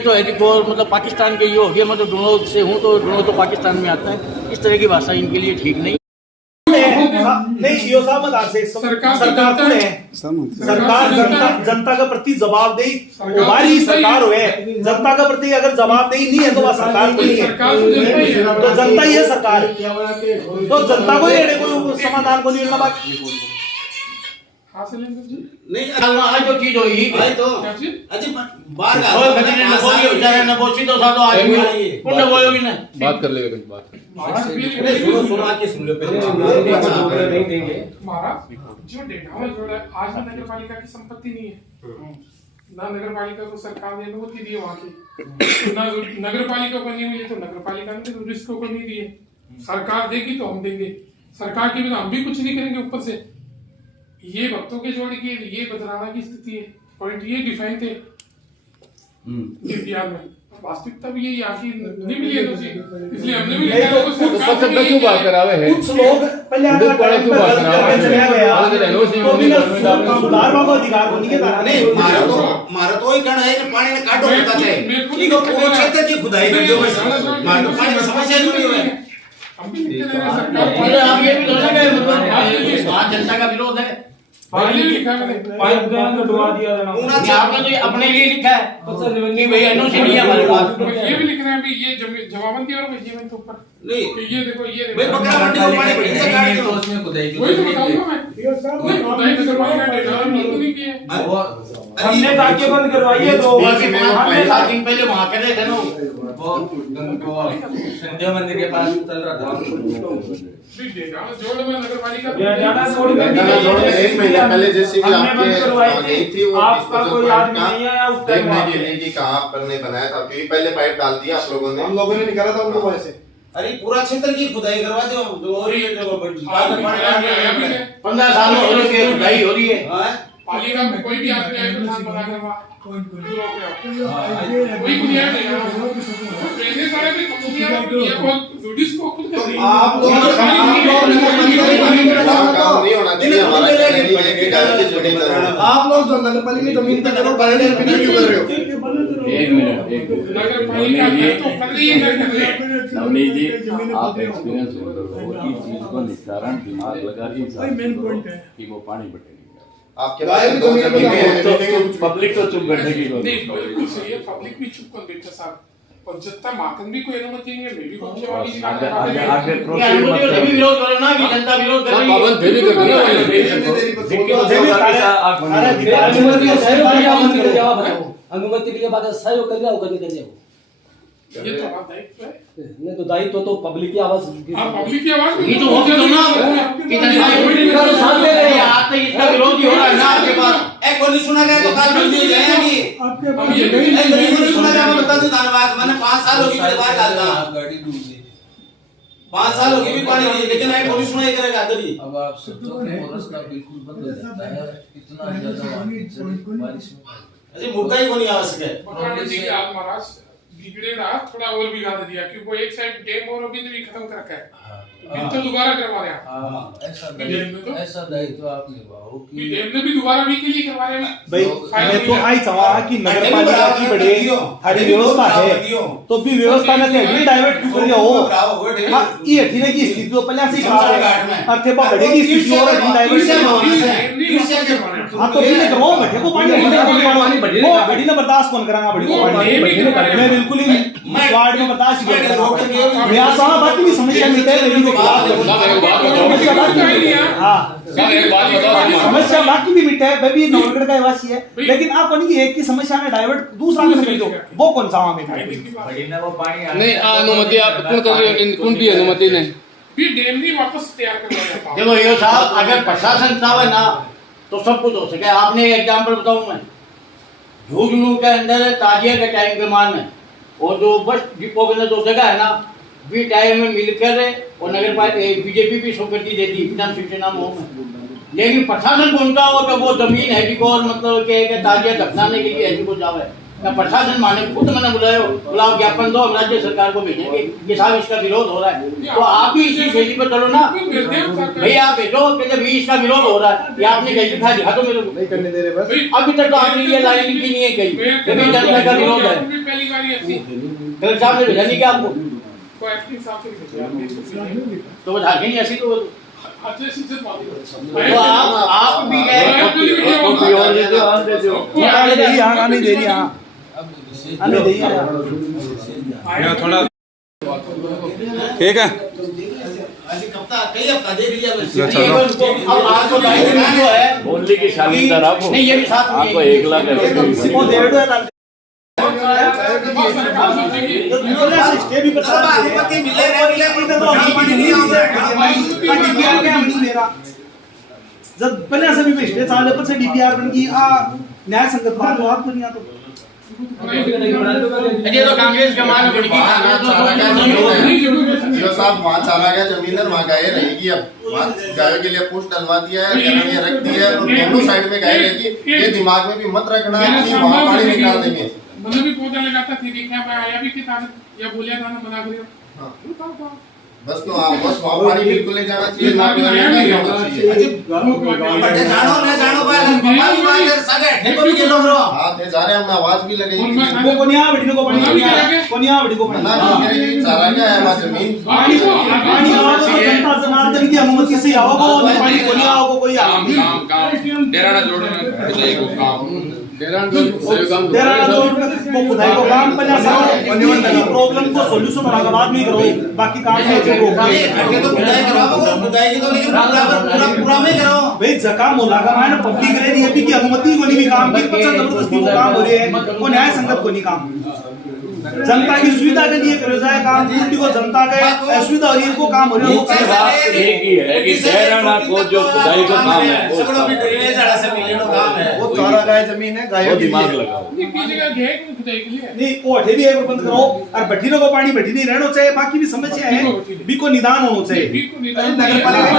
तो है कि मतलब पाकिस्तान के ये हो गया, मतलब दोनों से हूँ तो दोनों तो पाकिस्तान में आता है। इस तरह की भाषा इनके लिए ठीक नहीं। नहीं यो साहब मदार से सरकार कौन है? सरकार जनता का प्रति जवाबदेही हमारी सरकार है। जनता का प्रति अगर जवाबदेही नहीं है तो वह सरकार नहीं है। तो जनता ही है सरकार, तो जनता को ही कोई समाधान को नहीं मिलना बाकी नहीं। आज जो चीज हुई तो बाहर बात कर लेगा बात सुन लो पहले जो डेढ़ावा जोड़ है आज भी नगर पालिका की संपत्ति नहीं है। ना नगर पालिका को सरकार ने अनुमति दी है वहाँ की, ना नगर पालिका को नहीं मिली तो नगर पालिका ने टूरिस्टों को नहीं दिए। सरकार देगी तो हम देंगे, सरकार के बिना हम भी कुछ नहीं करेंगे। ऊपर से ये भक्तों के जोड़ की ये बदलाना की स्थिति है। पॉइंट ये डिफाइन थे बिहार में, वास्तविकता भी यही आखिर नहीं मिली है, इसलिए हमने भी क्यों बात करावे है। कुछ लोग पहले अधिकार को नहीं था। नहीं मारा तो ही कहना है कि पानी ने काटो होता है इनको पूरे क्षेत्र की खुदाई कर दो, मानो पानी की समस्या नहीं है। हम भी लिखते रहे सरकार, आप ये भी सोचा कि मतलब जनता का विरोध है। पाइप कटवा दिया आपने तो अपने लिए लिखा है कि भाई एनओसी नहीं है हमारे पास। ये भी लिख रहे हैं भी ये जवाबंदी और ये तो ऊपर नहीं तो ये देखो ये भाई बकरा मंडी को पानी बड़ी से काट दो, उसमें खुदाई वही तो बताऊंगा मैं। खुदाई नगर पालिका ने डेढ़ा नहीं की है। हमने ताकि बंद करवाई है तो 5 दिन पहले वहां कर रहे थे ना वो संध्या मंदिर के पास चल रहा था। जोड़ में नगर पालिका एक महीने पहले जैसे भी आपके गई थी वो आपका कोई आदमी नहीं आया उस टाइम देखने के लिए कि कहाँ पर ने बनाया था, क्योंकि पहले पाइप डाल दिया आप लोगों ने, हम लोगों ने निकाला था उनको वैसे। अरे पूरा क्षेत्र की खुदाई करवा दो जो हो रही है, जो 15 साल में हो रही है खुदाई हो रही है। पालिका में कोई भी आदमी आए प्रधान बना करवा कोई बुनियाद नहीं है। पहले सारे भी कंपनियां ये बहुत जुडिस को खुद कर रही है। आप लोग नहीं होना चाहिए हमारा आप लोग जो नगर पालिका की जमीन पे जरूर बनाने के लिए क्यों कर रहे हो? एक मिनट नगर पालिका में तो कर रही है। नवनीत जी आप एक्सपीरियंस हो इस चीज को निस्तारण दिमाग लगा के कि वो पानी बटेगा आपके पब्लिक तो चुप बैठे की बिल्कुल सही है, पब्लिक भी चुप कर बैठे साहब। और जत्ता माकन भी कोई अनुमति नहीं है, मैं भी बहुत जवाबी आगे सभी विरोध कर रहे ना कि जनता विरोध कर रही है। पाबंद फिर भी अनुमति के लिए बात सहयोग कर जाओ करने के लिए ये तो बात दायित्व है। नहीं तो दायित्व तो पब्लिक की आवाज पब्लिक की आवाज ये तो होगी तो ना कि जनता सामने रहे आते इसका विरोधी हो रहा है ना आपके पास। एक गोली सुना गया तो काल बंदी हो जाएगी। अब ये एक गोली सुना गया मैं बता दूं धन्यवाद, मैंने 5 साल हो गए बाहर डालता 5 साल हो गए भी पानी नहीं, लेकिन एक गोली सुना ही करेगा दरी। अब आप सोचो कि रास्ता बिल्कुल बंद हो जाता है, इतना ज्यादा बारिश में अरे मुद्दा ही कोनी आवश्यक है। महाराज बिगड़े रहा थोड़ा और बिगाड़ दिया क्योंकि वो एक साइड डैम और बिंद भी खत्म कर रखा है, बिंद तो दोबारा करवा रहा है। ऐसा दायित्व आप निभाओ कि डैम ने भी दोबारा भी के लिए करवा रहे हैं भाई मैं तो आई चाहा कि नगर पालिका की बड़े हरी व्यवस्था है तो भी व्यवस्था में से डाइवर्ट क्यों कर हो। हां ये ठीक है कि स्थिति तो पहले से खराब है, अर्थे पर बढ़ेगी स्थिति और डाइवर्ट हां तो भी करो बैठे को पानी वो बड़ी ने बर्दाश्त कौन करांगा बड़ी को पानी मैं बिल्कुल ही वार्ड में बर्दाश्त नहीं करूंगा। मैं आज बात की समस्या मिलते है मेरी के हां समस्या बाकी भी मिटा है, मैं भी नवगढ़ का निवासी है, लेकिन आप कौन एक की समस्या में डाइवर्ट दूसरा में कर दो वो कौन सा में नहीं अनुमति आप कौन भी अनुमति नहीं भी डैम भी वापस तैयार करवाया। देखो ये साहब अगर प्रशासन चाहे है ना तो सब कुछ हो सके। आपने एक एग्जांपल बताऊं मैं, झुंझुनू के अंदर ताजिया के टाइम के मान है और जो बस डिपो के अंदर जो जगह है ना भी टाइम में मिलकर और नगर पालिका बीजेपी भी स्वीकृति देती विधान शिवसेना में, लेकिन प्रशासन को उनका हो कि वो जमीन है जी को और मतलब के ताजिया दफनाने के लिए है जी को जावे ना प्रशासन माने खुद मैंने बुलाओ ज्ञापन दो, हम राज्य सरकार को भेजेंगे कि साहब इसका विरोध हो रहा है। तो आप भी इसी शैली पर चलो ना भैया, आप भेजो कि जब इसका विरोध हो रहा है, ये आपने कैसे दिखा दिखा दो मेरे को, नहीं करने दे रहे बस। अभी तक तो आपने ये लाइन लिखी नहीं है कहीं कभी जनता का विरोध है। पहली बार ऐसी कलेक्टर साहब ने भेजा नहीं क्या आपको? को एक्टिंग साहब से भेजा तो वो झांकी नहीं ऐसी तो अच्छे से बात तो आप भी आने दे रही आने दे रही आने दे रही थोड़ा ठीक है। अजी कप्तान कई हफ्ता देख लिया मैं। चलो अब आपको दायित्व जो है बोलने की शालीनता रखो। नहीं, ये भी साथ में आपको 1 लाख वो दे दो यार स्टे भी बता अनुमति मिले नहीं मिले जब पहले से भी भेजते साल पर से डीपीआर बन की न्याय संगत बात तो आप दुनिया तो ये तो कांग्रेस के मान बड़ी जो साहब वहाँ चला गया जमीन है, वहाँ गाय रहेगी। अब वहाँ गायों के लिए पोस्ट डलवा दिया है, ये रख दिया है, और दोनों साइड में गाय रहेगी। ये दिमाग में भी मत रखना कि वहाँ पानी निकाल देंगे। मैंने भी पौधा लगाता थी, देखा मैं आया भी कि था या बोलिया था ना बना कर बस तो बस वहाँ पानी बिल्कुल नहीं जाना चाहिए, ना बड़े जानो ना जानो बाल बाल बाल सगे ठेको भी के लोग रो हाँ थे जा रहे हमने आवाज भी लगाई वो कोनिया बिटने को कोनिया बिटने को ना सारा क्या है वहाँ जमीन पानी जनता जनार्दन की अनुमति से आओगे पानी कोनिया आओगे कोई काम डेरा जोड़ने काम तेरा वो खुदाई को काम पहले सारा प्रॉब्लम को सॉल्यूशन होने के बाद में करो, बाकी काम है जो ये तो खुदाई कराओ, खुदाई की तो लेकिन पूरा में कराओ भाई जकाम होला का माने पब्लिक रे नहीं की अनुमति को नहीं भी काम की पचा जबरदस्ती को काम हो रही है, वो न्याय संगत को नहीं काम, जनता की सुविधा के लिए करे जाए काम, पूर्ति को जनता के असुविधा हो रही है को काम हो रही है। वो बात एक ही है कि शहराना को जो खुदाई का काम है सगड़ो भी ड्रेनेज वाला से मिलने का काम है। वो चारा गाय जमीन है, गायों की दिमाग लगाओ। की जगह गए कि खुदाई के लिए नहीं वो अठे भी एक बंद करो और बैठने को पानी बैठी नहीं रहना चाहिए, बाकी भी समस्या है भी को निदान होना चाहिए। नगर पालिका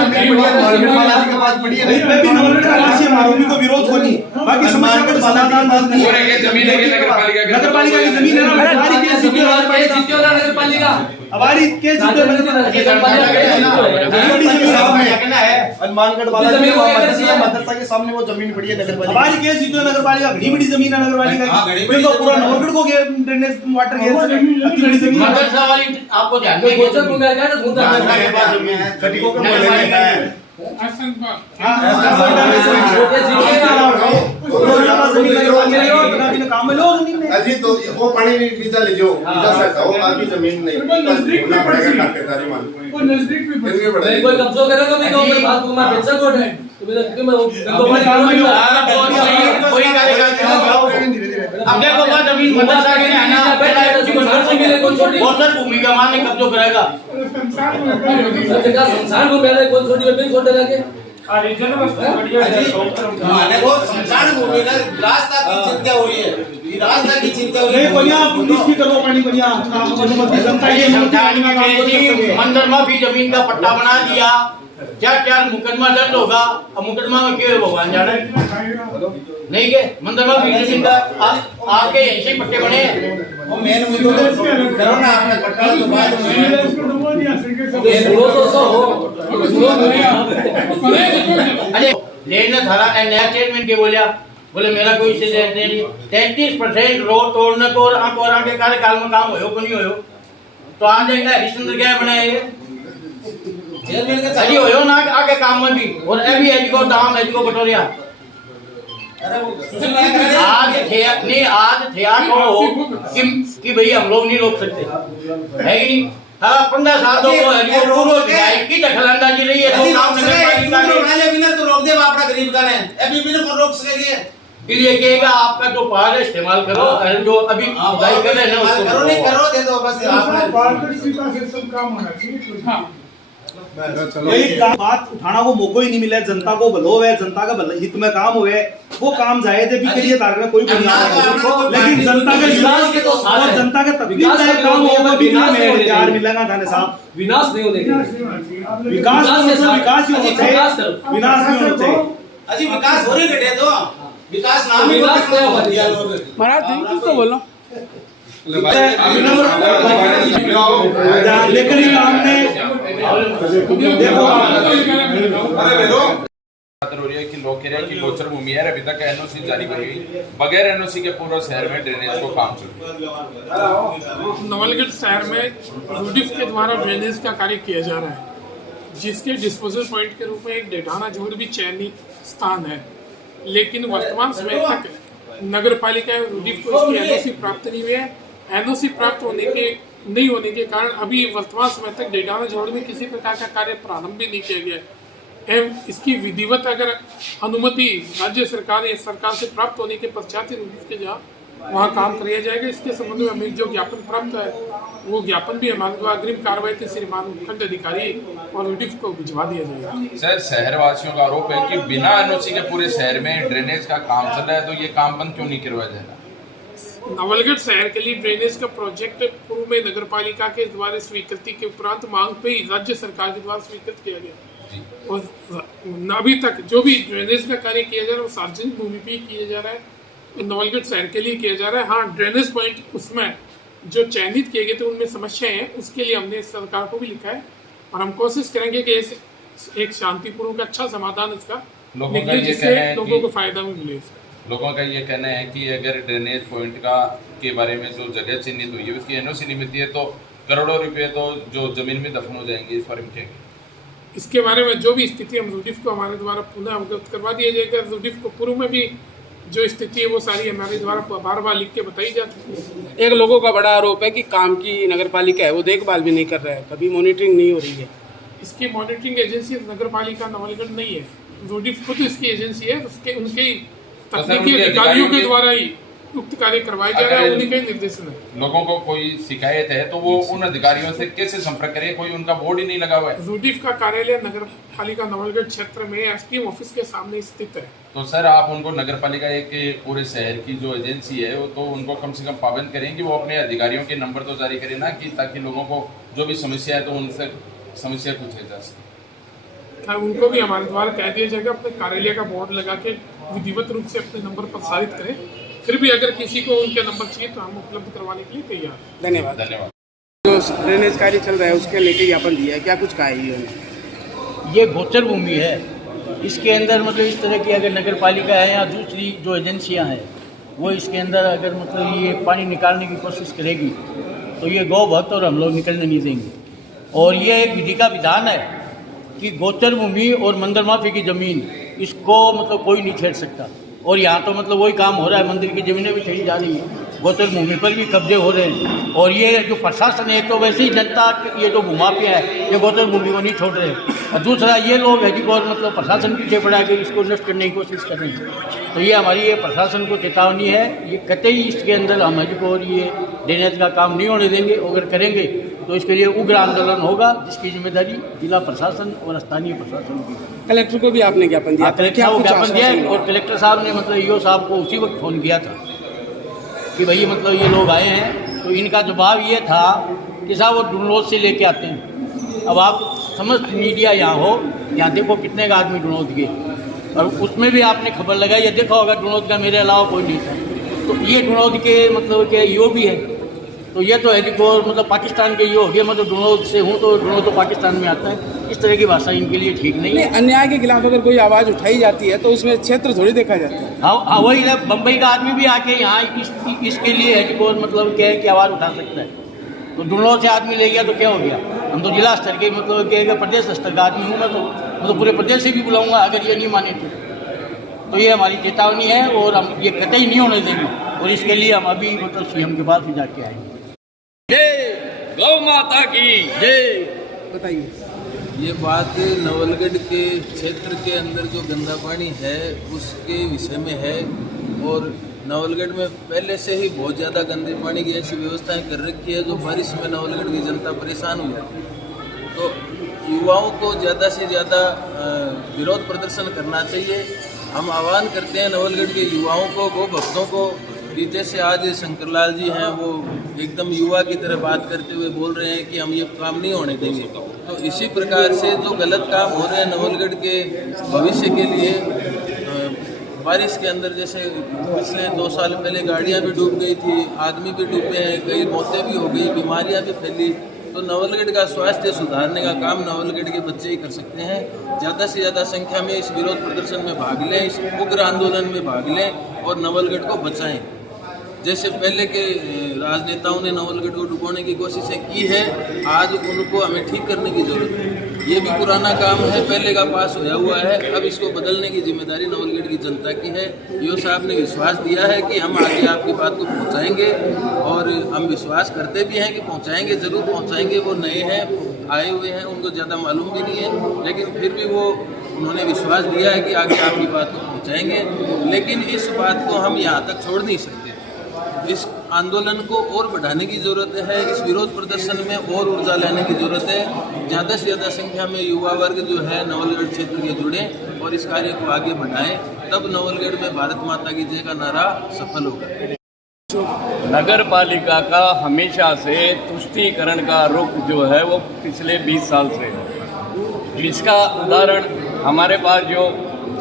के पास पड़ी है मैं भी नॉलेज का राशि मारो भी को विरोध को नहीं, बाकी समस्या का समाधान नहीं है। जमीन है नगर पालिका की जमीन है ना, हमारी केस जीते वाला नगर पालिका हमारी केस जीते हनुमानगढ़ वाला मदरसा के सामने वो जमीन पड़ी है नगर पालिका, हमारी केस जीते नगर पालिका घड़ी बड़ी जमीन है नगर पालिका की, तो पूरा नवगढ़ को ड्रेनेज वाटर घेर से इतनी बड़ी जमीन मदरसा वाली आपको ध्यान में गोचर को गया तो मुद्दा के पास जमीन है, कटिको का नगर पालिका है। अजी तो वो पानी वीजा ले जो वीजा से हटाओ, बाकी जमीन नहीं ना पड़ेगा ठेकेदारी मान वो नजदीक भी फिर भी पड़ेगा। कोई कब्जा करेगा मैं कहूं बात को मैं बेचा कोट है तो मैं काम में कोई अब देखो बात जमीन मदरसा के है ना, गोचर भूमि का माने कब्जा करेगा संसार को पहले कौन छोटी बिल छोटे लगे माने वो संसार भूमि का रास्ता की चिंता हो रही है, रास्ता की चिंता हो रही नहीं है। कोनिया पुलिस भी करो पानी कोनिया अनुमति जनता ये की समझाने में बेटी मंदिर में भी जमीन का पट्टा बना दिया, क्या मुकदमा दर्ज होगा, अब मुकदमा में क्यों भगवान जाने नहीं के मंदिर में भी जमीन का आपके ऐसे पट्टे बने वो मेन मुद्दा करो ना आपने पट्टा तो बाद अरे लेने धरा नया चेयरमैन के बोले मेरा कोई से नहीं 33% रोड तोड़ने को और आगे कार्यकाल में काम हो नहीं हो तो आज एक हरिश्चंद्र क्या बनाएंगे चेयरमैन के सही हो ना आगे काम में भी, और अभी एज को दाम एज को बटोरिया अरे वो सुन आज थे कि भाई हम लोग नहीं रोक सकते है कि नहीं। हाँ 15 साल तो की दखलंदाजी रही है तो काम बिना तो रोक दे अपना गरीब का ने अभी बिना को रोक सकेंगे इसलिए कहेगा आपका जो पावर है इस्तेमाल करो, और जो अभी खुदाई कर रहे हैं ना करो नहीं करो दे दो बस आपने पारदर्शिता से सब काम होना चाहिए। हाँ यही बात उठाना को मौका ही नहीं मिला, जनता को भलो है, जनता का भला हित में काम हुए वो काम जाए थे भी करिए तार में कोई बुनियाद, लेकिन जनता के विकास के तो और जनता के तकलीफ है काम होगा भी में प्यार मिलेगा थाने साहब। विनाश नहीं होने विकास ही होना चाहिए, विनाश नहीं होना चाहिए। अजी विकास हो रही बेटे तो विकास नाम ही विकास क्या हुआ दिया महाराज तुम तो बोलो। लेकिन हमने हो रही है कि लोग कह रहे हैं कि गोचर भूमि है, अभी तक एनओसी जारी करी गई, बगैर एनओसी के पूरा शहर में ड्रेनेज को काम चल रहा है। नवलगढ़ शहर में रूडिफ के द्वारा ड्रेनेज का कार्य किया जा रहा है, जिसके डिस्पोजल पॉइंट के रूप में एक डेढ़ाना झोड़ भी चयनित स्थान है, लेकिन वर्तमान समय तक नगर पालिका रूडिफ को इसकी एनओसी प्राप्त नहीं हुई है। एनओसी प्राप्त नहीं होने के कारण अभी वर्तमान समय तक डेढ़ाना झोड़ में किसी प्रकार का कार्य प्रारंभ भी नहीं किया गया है एवं इसकी विधिवत अगर अनुमति राज्य सरकार या सरकार से प्राप्त होने के पश्चात ही रूडिफ के जहाँ वहाँ काम किया जाएगा। इसके संबंध में हमें जो ज्ञापन प्राप्त है वो ज्ञापन भी हमारे द्वारा अग्रिम कार्रवाई के श्रीमान उपखंड अधिकारी और रूडिफ को भिजवा दिया जाएगा। सर, शहर वासियों का आरोप है कि बिना एनओसी के पूरे शहर में ड्रेनेज का काम चल रहा है, तो ये काम बंद क्यों नहीं करवाया जा रहा? नवलगढ़ शहर के लिए ड्रेनेज का प्रोजेक्ट पूर्व में नगर पालिका के द्वारा स्वीकृति के उपरांत मांग पे ही राज्य सरकार के द्वारा स्वीकृत किया गया और अभी तक जो भी ड्रेनेज का कार्य किया जा रहा है वो सार्वजनिक भूमि पे किया जा रहा है, नवलगढ़ शहर के लिए किया जा रहा है। हाँ, ड्रेनेज पॉइंट उसमें जो चयनित किए गए थे उनमें समस्याएं हैं, उसके लिए हमने सरकार को भी लिखा है और हम कोशिश करेंगे कि एक शांतिपूर्वक अच्छा समाधान इसका निकले, जिससे लोगों को फायदा भी मिले। लोगों का ये कहना है कि अगर ड्रेनेज पॉइंट का के बारे में जो जगह चिन्हित हुई है उसकी एनओसी नहीं मिलती है तो करोड़ों रुपए तो जो जमीन में दफन हो जाएंगे। इस बारे में क्या? इसके बारे में जो भी स्थिति हम रूडिफ को हमारे द्वारा पुनः अवगत करवा दिया जाएगा। रूडिफ को पूर्व में भी जो स्थिति है वो सारी हमारे द्वारा बार बार लिख के बताई जा चुकी है। एक लोगों का बड़ा आरोप है कि काम की नगर पालिका है वो देखभाल भी नहीं कर रहा है, कभी मॉनिटरिंग नहीं हो रही है। इसकी मॉनिटरिंग एजेंसी नगर पालिका नवलगढ़ नहीं है, रूडिफ खुद इसकी एजेंसी है, उनके तकनीकी अधिकारियों के द्वारा ही उक्त कार्य करवाए जा रहे हैं, उन्हीं के निर्देशन है। लोगों को कोई शिकायत है तो वो उन अधिकारियों से कैसे संपर्क करे? कोई उनका बोर्ड ही नहीं लगा हुआ है। रूडिफ का कार्यालय नगर पालिका नवलगढ़ क्षेत्र में एसडीएम ऑफिस के सामने स्थित है। तो सर, आप उनको नगर पालिका के पूरे शहर की जो एजेंसी है वो तो उनको कम से कम पाबंद करें कि वो अपने अधिकारियों के नंबर तो जारी करें ना, कि ताकि लोगों को जो भी समस्या है तो उनसे समस्या पूछी जा सके। उनको भी हमारे द्वारा कह दिया जाएगा अपने कार्यालय का बोर्ड लगा के विधिवत रूप से अपने नंबर प्रसारित करें। फिर भी अगर किसी को उनके नंबर चाहिए तो हम उपलब्ध करवाने के लिए तैयार हैं। धन्यवाद। धन्यवाद। जो ड्रेनेज कार्य चल रहा है उसके लेके ज्ञापन दिया है, क्या कुछ कहा है? ये गोचर भूमि है, इसके अंदर मतलब इस तरह की अगर नगर पालिका है या दूसरी जो एजेंसियां हैं वो इसके अंदर अगर मतलब ये पानी निकालने की कोशिश करेगी तो ये गौ भक्त और हम लोग निकलने नहीं देंगे। और ये एक विधि का विधान है कि गोचर भूमि और मंदिर माफी की ज़मीन इसको मतलब कोई नहीं छेड़ सकता। और यहाँ तो मतलब वही काम हो रहा है, मंदिर की ज़मीनें भी छेड़ी जा रही हैं, गोचर भूमि पर भी कब्जे हो रहे हैं। और ये जो प्रशासन है तो वैसे ही जनता ये जो भूमाफिया है ये गोचर भूमि को नहीं छोड़ रहे। और दूसरा ये लोग है कि और मतलब प्रशासन पीछे पड़ा के इसको नष्ट करने की कोशिश कर रहे हैं। तो ये हमारी ये प्रशासन को चेतावनी है, ये कतई इसके अंदर हम को और ये ड्रेनेज का काम नहीं होने देंगे। अगर करेंगे तो इसके लिए उग्र आंदोलन होगा, जिसकी जिम्मेदारी जिला प्रशासन और स्थानीय प्रशासन की। कलेक्टर को भी आपने ज्ञापन दिया? कलेक्टर को ज्ञापन दिया है और कलेक्टर साहब ने मतलब ईओ साहब को उसी वक्त फ़ोन किया था कि भाई मतलब ये लोग आए हैं। तो इनका जवाब ये था कि साहब वो डुनौद से लेके आते हैं। अब आप समस्त मीडिया यहाँ हो, यहाँ देखो कितने का आदमी डुनौद के, और उसमें भी आपने खबर लगाई है, देखा होगा डुनौद का मेरे अलावा कोई नहीं था। तो ये डुनौद के मतलब के ईओ भी है, तो ये तो है कि मतलब पाकिस्तान के ईओ हो गया। मैं तो डुनौद से हूँ, तो डुनौद तो पाकिस्तान में आता है। इस तरह की भाषा इनके लिए ठीक नहीं है। अन्याय के खिलाफ अगर कोई आवाज़ उठाई जाती है तो उसमें क्षेत्र थोड़ी देखा जाता है। हाँ, वही है, बम्बई का आदमी भी आके यहाँ इसके लिए है कि मतलब क्या है कि आवाज़ उठा सकता है। तो डुनौद से आदमी ले गया तो क्या हो गया? हम तो जिला स्तर के मतलब क्या प्रदेश स्तर का आदमी हूँ मैं, तो पूरे प्रदेश से भी बुलाऊंगा अगर ये नहीं माने तो ये हमारी चेतावनी है और हम ये कतई नहीं होने देंगे। और इसके लिए हम अभी मतलब सीएम के पास भी जाके आएंगे। जय गौ माता की जय। बताइए। ये बात नवलगढ़ के क्षेत्र के अंदर जो गंदा पानी है उसके विषय में है। और नवलगढ़ में पहले से ही बहुत ज़्यादा गंदे पानी की ऐसी व्यवस्थाएं कर रखी है जो बारिश में नवलगढ़ की जनता परेशान हुई है। तो युवाओं को ज़्यादा से ज़्यादा विरोध प्रदर्शन करना चाहिए। हम आह्वान करते हैं नवलगढ़ के युवाओं को, गो भक्तों को, कि जैसे आज शंकरलाल जी हैं वो एकदम युवा की तरह बात करते हुए बोल रहे हैं कि हम ये काम नहीं होने देंगे। तो इसी प्रकार से जो गलत काम हो रहे हैं नवलगढ़ के भविष्य के लिए बारिश के अंदर जैसे पिछले 2 साल पहले गाड़ियां भी डूब गई थी, आदमी भी डूबे हैं, कई मौतें भी हो गई, बीमारियां भी फैली। तो नवलगढ़ का स्वास्थ्य सुधारने का काम नवलगढ़ के बच्चे ही कर सकते हैं। ज़्यादा से ज़्यादा संख्या में इस विरोध प्रदर्शन में भाग लें, इस उग्र आंदोलन में भाग लें और नवलगढ़ को बचाएं। जैसे पहले के राजनेताओं ने नवलगढ़ को डुबोने की कोशिशें की है, आज उनको हमें ठीक करने की जरूरत है। ये भी पुराना काम है, पहले का पास होया हुआ है, अब इसको बदलने की जिम्मेदारी नवलगढ़ की जनता की है। ईओ साहब ने विश्वास दिया है कि हम आगे आपकी बात को पहुंचाएंगे और हम विश्वास करते भी हैं कि पहुंचाएंगे, ज़रूर पहुंचाएंगे। वो नए हैं, आए हुए हैं, उनको ज़्यादा मालूम भी नहीं है, लेकिन फिर भी उन्होंने विश्वास दिया है कि आगे आपकी बात को पहुँचाएँगे। लेकिन इस बात को हम यहाँ तक छोड़ नहीं सकते, इस आंदोलन को और बढ़ाने की ज़रूरत है, इस विरोध प्रदर्शन में और ऊर्जा लाने की ज़रूरत है। ज़्यादा से ज़्यादा संख्या में युवा वर्ग जो है नवलगढ़ क्षेत्र के जुड़ें और इस कार्य को आगे बढ़ाएं, तब नवलगढ़ में भारत माता की जय का नारा सफल होगा। नगर पालिका का हमेशा से तुष्टीकरण का रुख जो है वो पिछले 20 साल से है, जिसका उदाहरण हमारे पास जो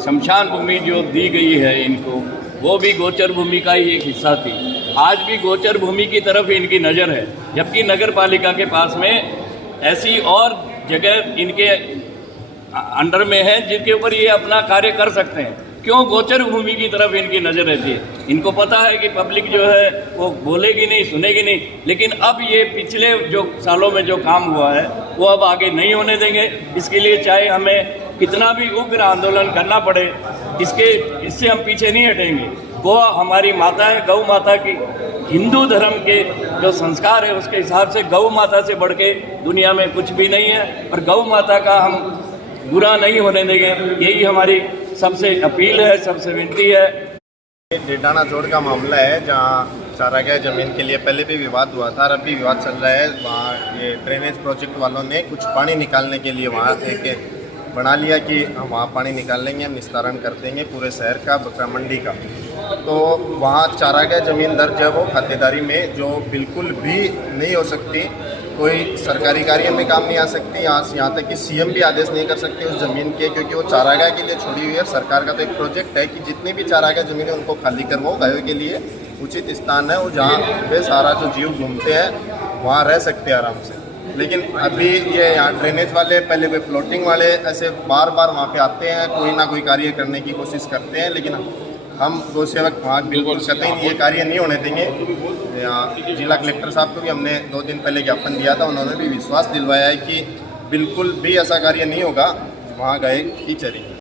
शमशान भूमि जो दी गई है इनको, वो भी गोचर भूमि का ही एक हिस्सा थी। आज भी गोचर भूमि की तरफ इनकी नज़र है, जबकि नगर पालिका के पास में ऐसी और जगह इनके अंडर में है जिनके ऊपर ये अपना कार्य कर सकते हैं। क्यों गोचर भूमि की तरफ इनकी नज़र रहती है? इनको पता है कि पब्लिक जो है वो बोलेगी नहीं, सुनेगी नहीं, लेकिन अब ये पिछले जो सालों में जो काम हुआ है वो अब आगे नहीं होने देंगे। इसके लिए चाहे हमें कितना भी उग्र आंदोलन करना पड़े, इससे हम पीछे नहीं हटेंगे। गौ हमारी माता है, गौ माता की हिंदू धर्म के जो संस्कार है उसके हिसाब से गौ माता से बढ़ के दुनिया में कुछ भी नहीं है, और गौ माता का हम बुरा नहीं होने देंगे। यही हमारी सबसे अपील है, सबसे विनती है। डेडाना जोड़ का मामला है जहाँ चारागाह जमीन के लिए पहले भी विवाद हुआ था, अब भी विवाद चल रहा है। वहाँ ये ड्रेनेज प्रोजेक्ट वालों ने कुछ पानी निकालने के लिए वहाँ एक बना लिया कि हम वहाँ पानी निकाल लेंगे, हम निस्तारण कर देंगे पूरे शहर का, बकरा मंडी का। तो वहाँ चारागाह ज़मीन दर्ज है वो खातेदारी में, जो बिल्कुल भी नहीं हो सकती। कोई सरकारी कार्य में काम नहीं आ सकती, यहाँ तक कि सीएम भी आदेश नहीं कर सकते उस ज़मीन के, क्योंकि वो चारागाह के लिए छोड़ी हुई है। सरकार का तो एक प्रोजेक्ट है कि जितने भी चारागाह ज़मीन है उनको खाली करवाओ, गायों के लिए उचित स्थान है, वो जहाँ पे सारा जो जीव घूमते हैं वहाँ रह सकते हैं आराम से। लेकिन अभी ये यहाँ ड्रेनेज वाले, पहले कोई फ्लोटिंग वाले ऐसे बार बार वहाँ पे आते हैं, कोई ना कोई कार्य करने की कोशिश करते हैं, लेकिन हम गौ सेवक वहाँ बिल्कुल कतई ये कार्य नहीं होने देंगे। जिला कलेक्टर साहब को भी हमने 2 दिन पहले ज्ञापन दिया था, उन्होंने भी विश्वास दिलवाया है कि बिल्कुल भी ऐसा कार्य नहीं होगा, वहाँ गए ही चलेंगे।